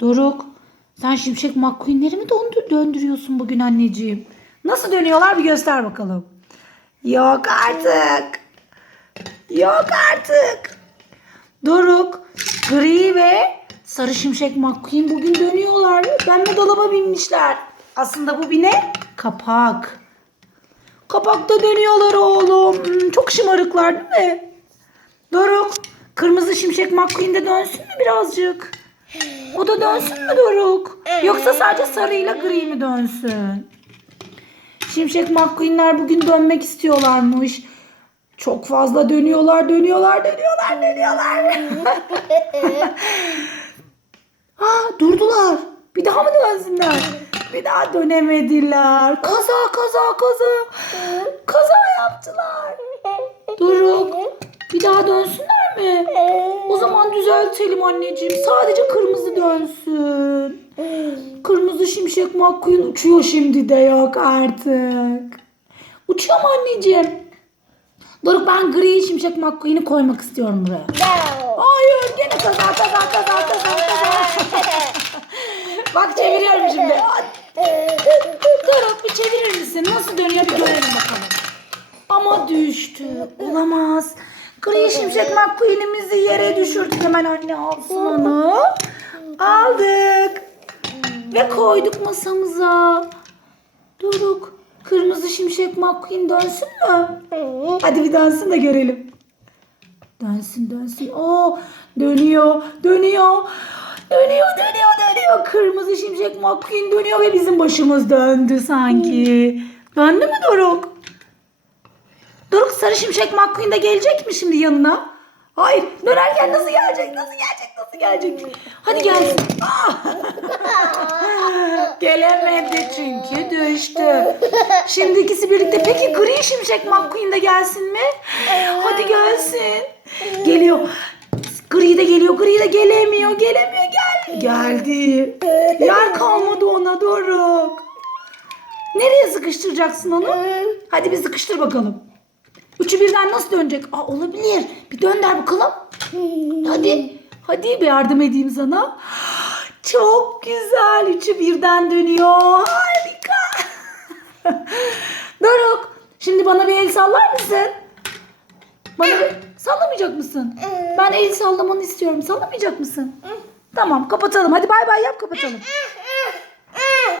Doruk sen Şimşek McQueen'leri mi döndü- döndürüyorsun bugün anneciğim? Nasıl dönüyorlar bir göster bakalım. Yok artık. Yok artık. Doruk, gri ve sarı şimşek McQueen bugün dönüyorlar. Pembe dolaba binmişler. Aslında bu bir ne? Kapak. Kapakta dönüyorlar oğlum. Hmm, Çok şımarıklar değil mi? Doruk, kırmızı şimşek McQueen de dönsün mü birazcık? O da dönsün mü Doruk? Yoksa sadece sarıyla gri mi dönsün? Şimşek McQueen'ler bugün dönmek istiyorlarmış. Çok fazla dönüyorlar, dönüyorlar, dönüyorlar, dönüyorlar. ha, durdular. Bir daha mı dönsünler? Bir daha dönemediler. Kaza, kaza, kaza. Kaza yaptılar. Doruk, bir daha dönsünler mi? Zaman düzeltelim anneciğim. Sadece kırmızı dönsün. Kırmızı şimşek McQueen uçuyor şimdi de yok artık. Uçuyor mu anneciğim? Doruk ben gri şimşek McQueen'i koymak istiyorum buraya. Hayır gene kaza kaza kaza kaza kaza. Bak çeviriyorum şimdi. Doruk bir çevirir misin? Nasıl dönüyor bir görelim bakalım. Ama düştü. Olamaz. Gri şimşek McQueen'imizi yere düşürdük. Hemen anne alsın onu. Aldık. Ve koyduk masamıza. Doruk. Kırmızı şimşek McQueen dönsün mü? Hadi bir dönsün de görelim. Dönsün dönsün. Oo dönüyor dönüyor. Dönüyor dönüyor dönüyor. Kırmızı şimşek McQueen dönüyor ve bizim başımız döndü sanki. Döndü mü Doruk? Doruk sarı şimşek McQueen de gelecek mi şimdi yanına? Hayır dönerken nasıl gelecek nasıl gelecek nasıl gelecek? Hadi gelsin. Gelemedi çünkü düştü. Şimdi ikisi birlikte peki gri şimşek McQueen de gelsin mi? Hadi gelsin. Geliyor. Gri de geliyor. Gri de gelemiyor. Gelemiyor. Gel. Geldi. Yer kalmadı ona Doruk. Nereye sıkıştıracaksın onu? Hadi bir sıkıştır bakalım. Üçü birden nasıl dönecek? Aa, olabilir. Bir dönder bakalım. Hadi. Hadi bir yardım edeyim sana. Çok güzel. Üçü birden dönüyor. Harika. Doruk. Şimdi bana bir el sallar mısın? Bana bir... Sallamayacak mısın? Ben el sallamanı istiyorum. Sallamayacak mısın? Tamam kapatalım. Hadi bay bay yap kapatalım.